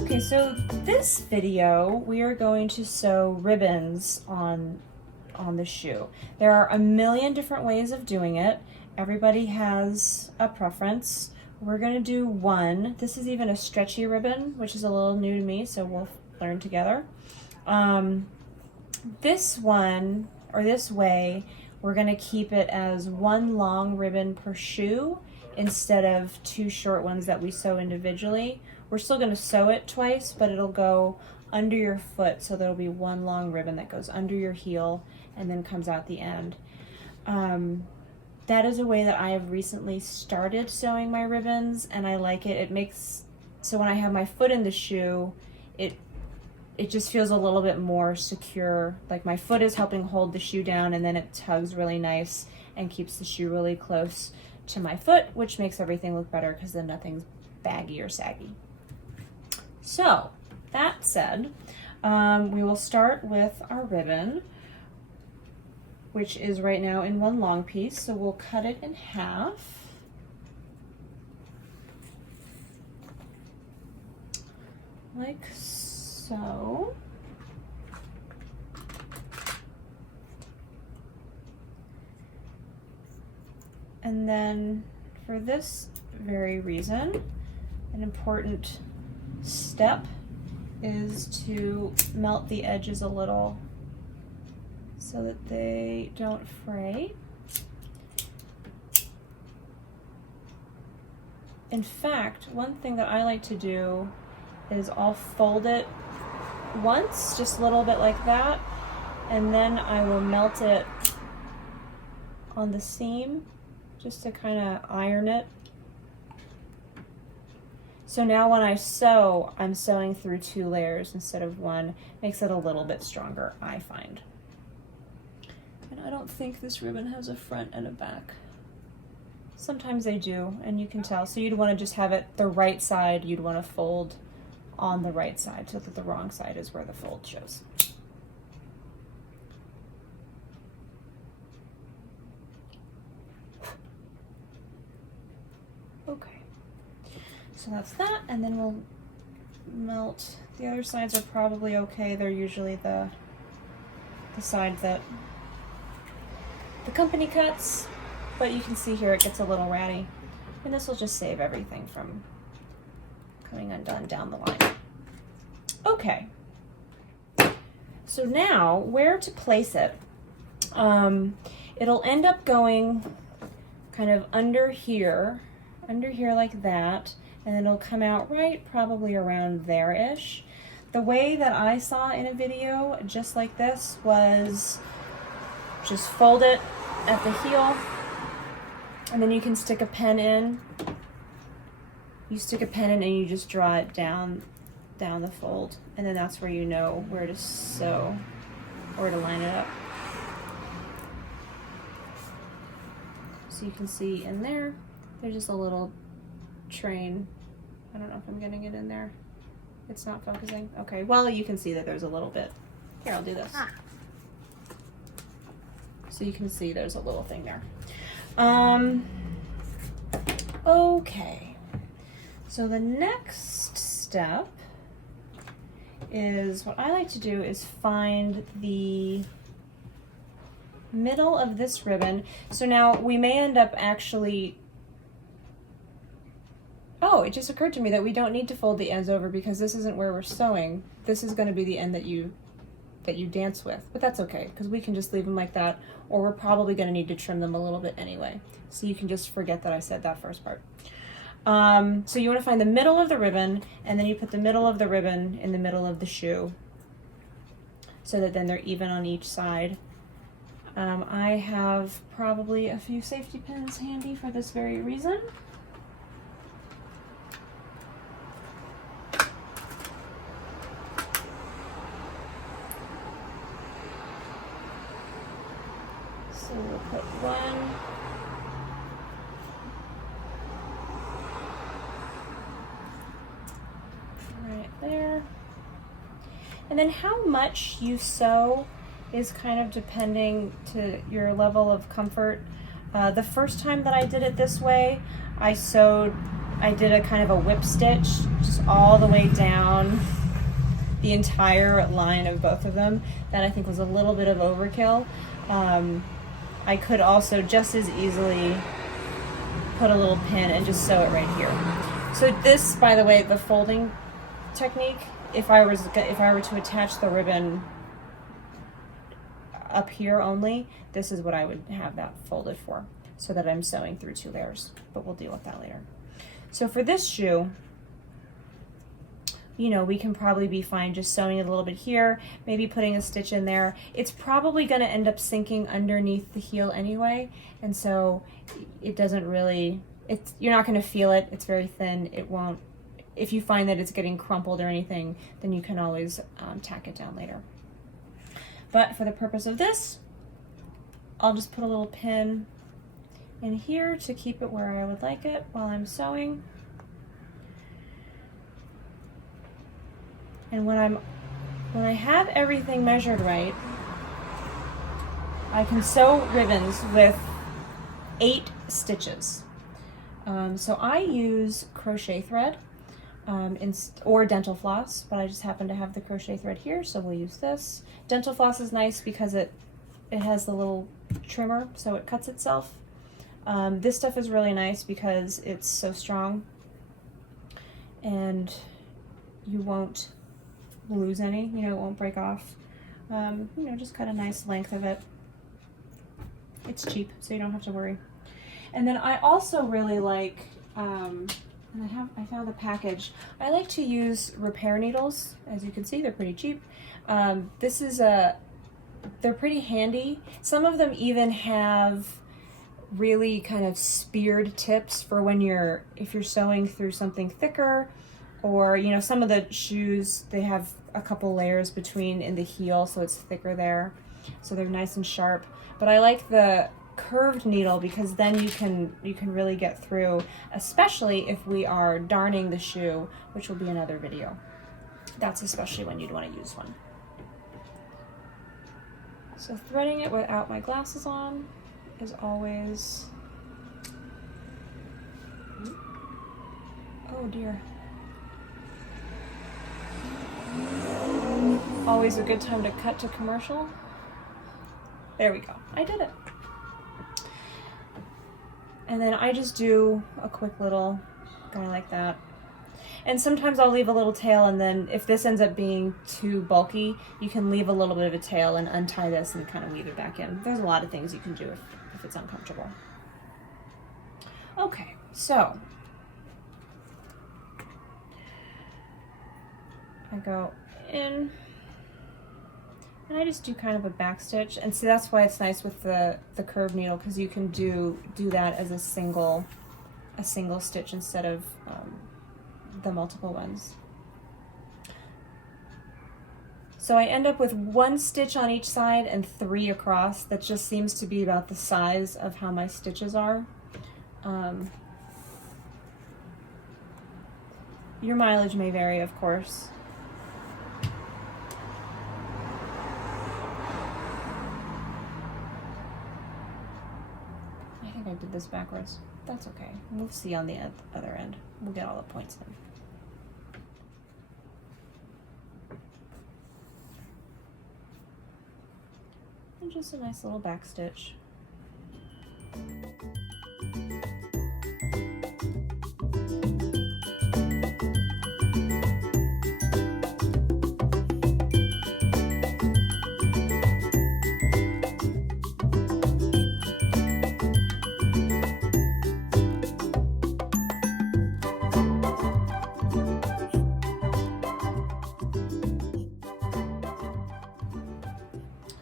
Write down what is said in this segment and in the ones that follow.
Okay, so this video we are going to sew ribbons on the shoe. There are a million different ways of doing it. Everybody has a preference. We're going to do one. This is even a stretchy ribbon, which is a little new to me, so we'll learn together. This one, or this way, we're going to keep it as one long ribbon per shoe instead of two short ones that we sew individually. We're still going to sew it twice, but it'll go under your foot, so there'll be one long ribbon that goes under your heel and then comes out the end. That is a way that I have recently started sewing my ribbons, and I like it. It makes, so when I have my foot in the shoe, it just feels a little bit more secure. Like my foot is helping hold the shoe down, and then it tugs really nice and keeps the shoe really close to my foot, which makes everything look better because then nothing's baggy or saggy. So that said, we will start with our ribbon, which is right now in one long piece. So we'll cut it in half. Like so. And then for this very reason, an important step is to melt the edges a little so that they don't fray. In fact, one thing that I like to do is I'll fold it once, just a little bit like that, and then I will melt it on the seam just to kind of iron it. So now when I sew, I'm sewing through two layers instead of one. Makes it a little bit stronger, I find. And I don't think this ribbon has a front and a back. Sometimes they do, and you can tell. So you'd want to just have it the right side, you'd want to fold on the right side so that the wrong side is where the fold shows. Okay. So that's that, and then we'll melt. The other sides are probably okay. They're usually the side that the company cuts, but you can see here it gets a little ratty, and this will just save everything from coming undone down the line. Okay, so now where to place it? It'll end up going kind of under here like that, and then it'll come out right probably around there-ish. The way that I saw in a video just like this was just fold it at the heel, and then you can stick a pen in. You stick a pen in and you just draw it down the fold, and then that's where you know where to sew or to line it up. So you can see in there, there's just a little train. I don't know if I'm getting it in there. It's not focusing. Okay, well, you can see that there's a little bit. Here, I'll do this. So you can see there's a little thing there. Okay, so the next step is, what I like to do is find the middle of this ribbon. So now we may end up actually, oh, it just occurred to me that we don't need to fold the ends over because this isn't where we're sewing. This is going to be the end that you dance with, but that's okay because we can just leave them like that, or we're probably going to need to trim them a little bit anyway. So you can just forget that I said that first part. So you want to find the middle of the ribbon, and then you put the middle of the ribbon in the middle of the shoe so that then they're even on each side. I have probably a few safety pins handy for this very reason. So we'll put one right there. And then how much you sew is kind of depending to your level of comfort. The first time that I did it this way, I did a kind of a whip stitch, just all the way down the entire line of both of them. That I think was a little bit of overkill. I could also just as easily put a little pin and just sew it right here. So this, by the way, the folding technique, if I were to attach the ribbon up here only, this is what I would have that folded for, so that I'm sewing through 2 layers, but we'll deal with that later. So for this shoe, you know, we can probably be fine just sewing it a little bit here, maybe putting a stitch in there. It's probably gonna end up sinking underneath the heel anyway, and so it doesn't really, you're not gonna feel it, it's very thin, it won't, if you find that it's getting crumpled or anything, then you can always tack it down later. But for the purpose of this, I'll just put a little pin in here to keep it where I would like it while I'm sewing. And when I have everything measured right, I can sew ribbons with 8 stitches. So I use crochet thread or dental floss, but I just happen to have the crochet thread here, so we'll use this. Dental floss is nice because it has the little trimmer, so it cuts itself. This stuff is really nice because it's so strong and you won't lose any, you know, it won't break off. You know, just cut a nice length of it. It's cheap, so you don't have to worry. And then I also really like, and I found the package. I like to use repair needles. As you can see, they're pretty cheap. They're pretty handy. Some of them even have really kind of speared tips for when if you're sewing through something thicker, or, you know, some of the shoes, they have a couple layers between in the heel, so it's thicker there. So they're nice and sharp. But I like the curved needle because then you can really get through, especially if we are darning the shoe, which will be another video. That's especially when you'd want to use one. So threading it without my glasses on is always, oh dear, always a good time to cut to commercial. There we go, I did it. And then I just do a quick little guy like that. And sometimes I'll leave a little tail, and then if this ends up being too bulky, you can leave a little bit of a tail and untie this and kind of weave it back in. There's a lot of things you can do if it's uncomfortable. Okay, so I go in and I just do kind of a back stitch, and see, that's why it's nice with the curved needle, because you can do that as a single stitch instead of the multiple ones. So I end up with 1 stitch on each side and 3 across. That just seems to be about the size of how my stitches are. Your mileage may vary, of course. I think I did this backwards. That's okay. We'll see on the other end. We'll get all the points in. And just a nice little back stitch.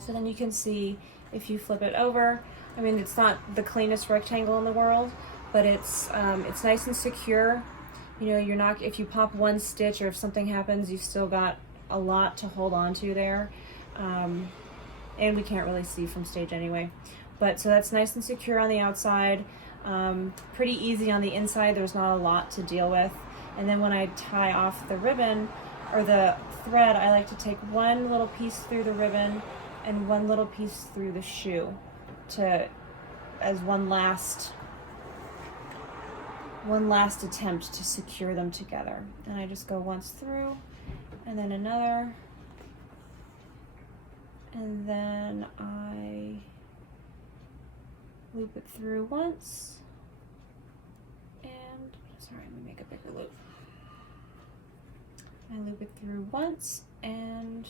So then you can see, if you flip it over, I mean, it's not the cleanest rectangle in the world, but it's nice and secure. You know, you're not, if you pop 1 stitch or if something happens, you've still got a lot to hold on to there. And we can't really see from stage anyway. But so that's nice and secure on the outside. Pretty easy on the inside. There's not a lot to deal with. And then when I tie off the ribbon or the thread, I like to take 1 little piece through the ribbon and 1 little piece through the shoe to as one last attempt to secure them together. And I just go once through, and then another, and then I loop it through once, and sorry, let me make a bigger loop. I loop it through once and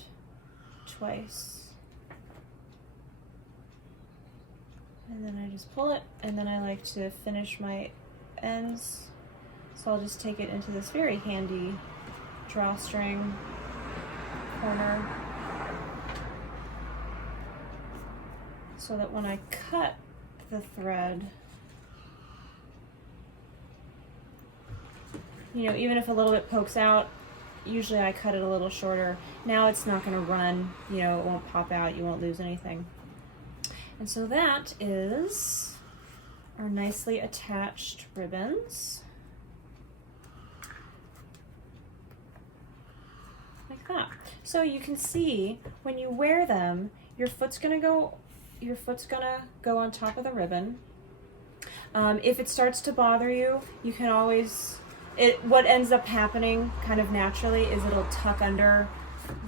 twice, and then I just pull it, and then I like to finish my ends, so I'll just take it into this very handy drawstring corner, so that when I cut the thread, you know, even if a little bit pokes out, usually I cut it a little shorter. Now it's not going to run, you know, it won't pop out, you won't lose anything. And so that is our nicely attached ribbons, like that. So you can see when you wear them, your foot's gonna go on top of the ribbon. If it starts to bother you, you can always, what ends up happening kind of naturally is it'll tuck under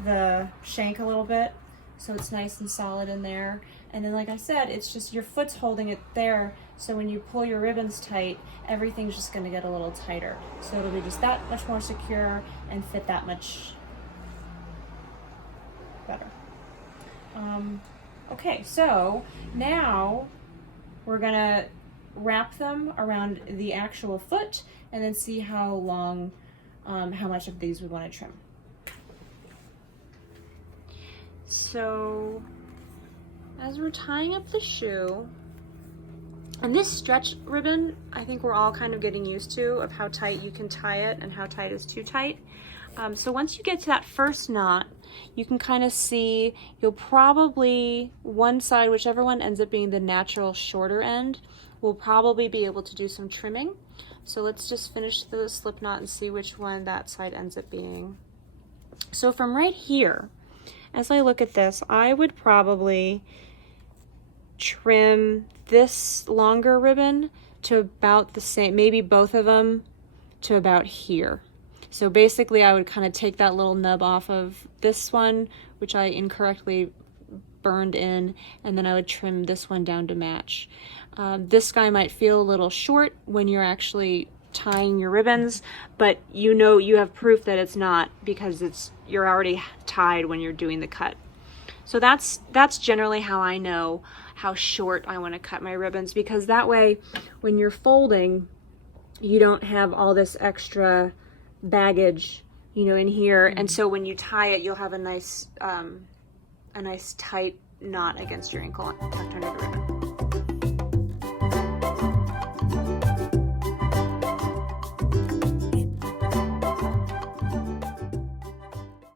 the shank a little bit, so it's nice and solid in there. And then, like I said, it's just your foot's holding it there, so when you pull your ribbons tight, everything's just going to get a little tighter. So it'll be just that much more secure and fit that much better. Okay, so now we're going to wrap them around the actual foot and then see how long, how much of these we want to trim. So as we're tying up the shoe, and this stretch ribbon, I think we're all kind of getting used to, of how tight you can tie it and how tight is too tight. So once you get to that first knot, you can kind of see, you'll probably, one side, whichever one ends up being the natural shorter end, will probably be able to do some trimming. So let's just finish the slip knot and see which one that side ends up being. So from right here, as I look at this, I would probably trim this longer ribbon to about the same, maybe both of them to about here. So basically I would kind of take that little nub off of this one, which I incorrectly burned in, and then I would trim this one down to match. This guy might feel a little short when you're actually tying your ribbons, but you know, you have proof that it's not, because you're already tied when you're doing the cut. So that's generally how I know how short I want to cut my ribbons, because that way when you're folding, you don't have all this extra baggage, you know, in here. And so when you tie it, you'll have a nice tight knot against your ankle tucked under the ribbon.